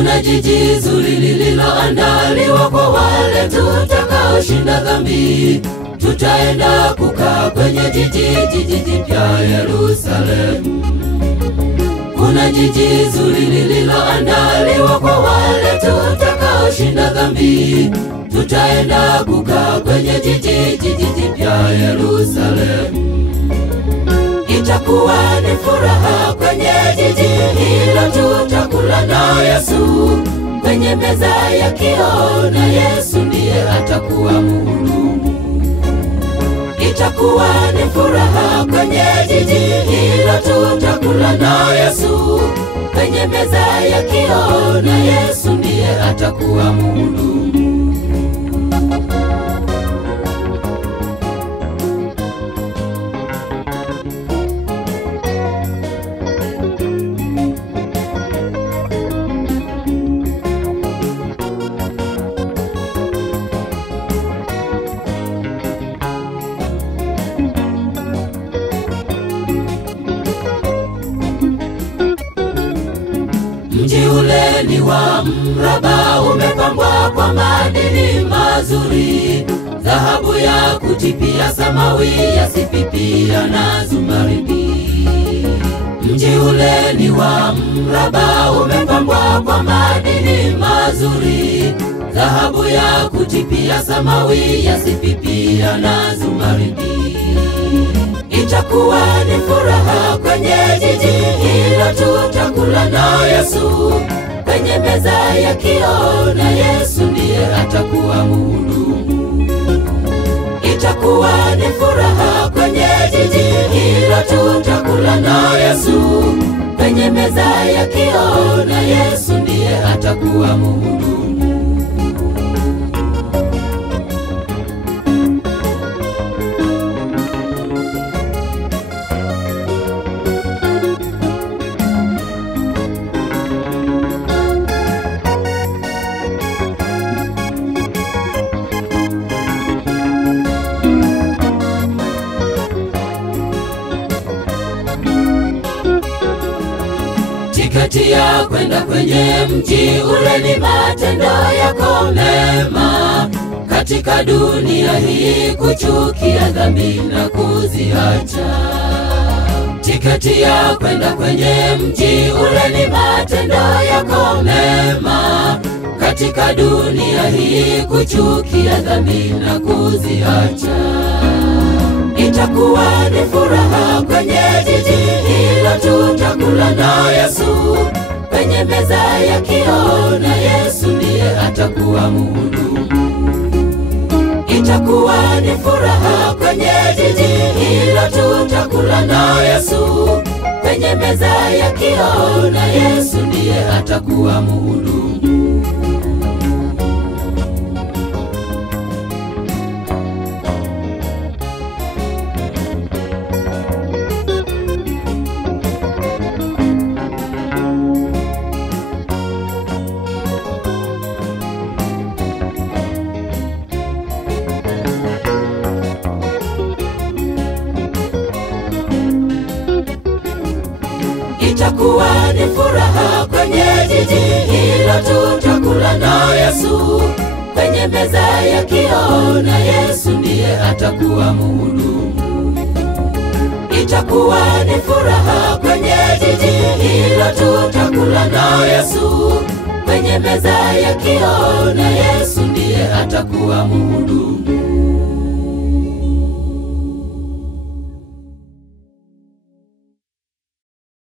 Kuna jiji zuri lililoandaliwa kwa wale tutakaoshinda dhambi. Tutaenda kukaa kwenye jiji jipya Yerusalemu. Kuna jiji zuri lililoandaliwa kwa wale tutakaoshinda dhambi. Tutaenda kukaa kwenye jiji jipya Yerusalemu. Itakuwa ni furaha kwenye jiji hilo, tutakula na Yesu kwenye meza ya kioo, na Yesu ndiye atakuwa mhudumu. Itakuwa ni furaha kwenye jiji hilo, tutakula na Yesu kwenye meza ya kioo, na Yesu ndiye atakuwa mhudumu. Mji ule ni wa mraba, umepambwa kwa madini mazuri, dhahabu ya kutipia, samawi, yasipipia na zumaridi. Mji ule ni wa mraba, umepambwa kwa madini mazuri, dhahabu ya kutipia, samawi, yasipipia na zumaridi. Itakuwa ni furaha kwenye jiji hilo, tutakula na Yesu kwenye meza ya kioo, na Yesu ndiye atakuwa mhudumu. Itakuwa ni furaha kwenye jiji hilo, tutakula na Yesu kwenye meza ya kioo, na Yesu ndiye atakuwa mhudumu. Tiketi ya kwenda kwenye mji ule ni matendo yako mema katika dunia hii, kuchukia dhambi na kuziacha. Tiketi ya kwenda kwenye mji ule ni matendo yako mema katika dunia hii, kuchukia dhambi na kuziacha. Itakuwa ni furaha kwenye jiji hilo, tutakula na Yesu kwenye meza ya kioo, na Yesu ndiye atakuwa mhudumu. Itakuwa ni furaha kwenye jiji hilo, tutakula na Yesu kwenye meza ya kioo, na Yesu ndiye atakuwa mhudumu. Itakuwa ni furaha kwenye jiji hilo, tutakula na Yesu kwenye meza ya kioo, na Yesu ndiye atakuwa mhudumu. Itakuwa ni furaha kwenye jiji hilo, tutakula na Yesu kwenye meza ya kioo, na Yesu ndiye atakuwa mhudumu.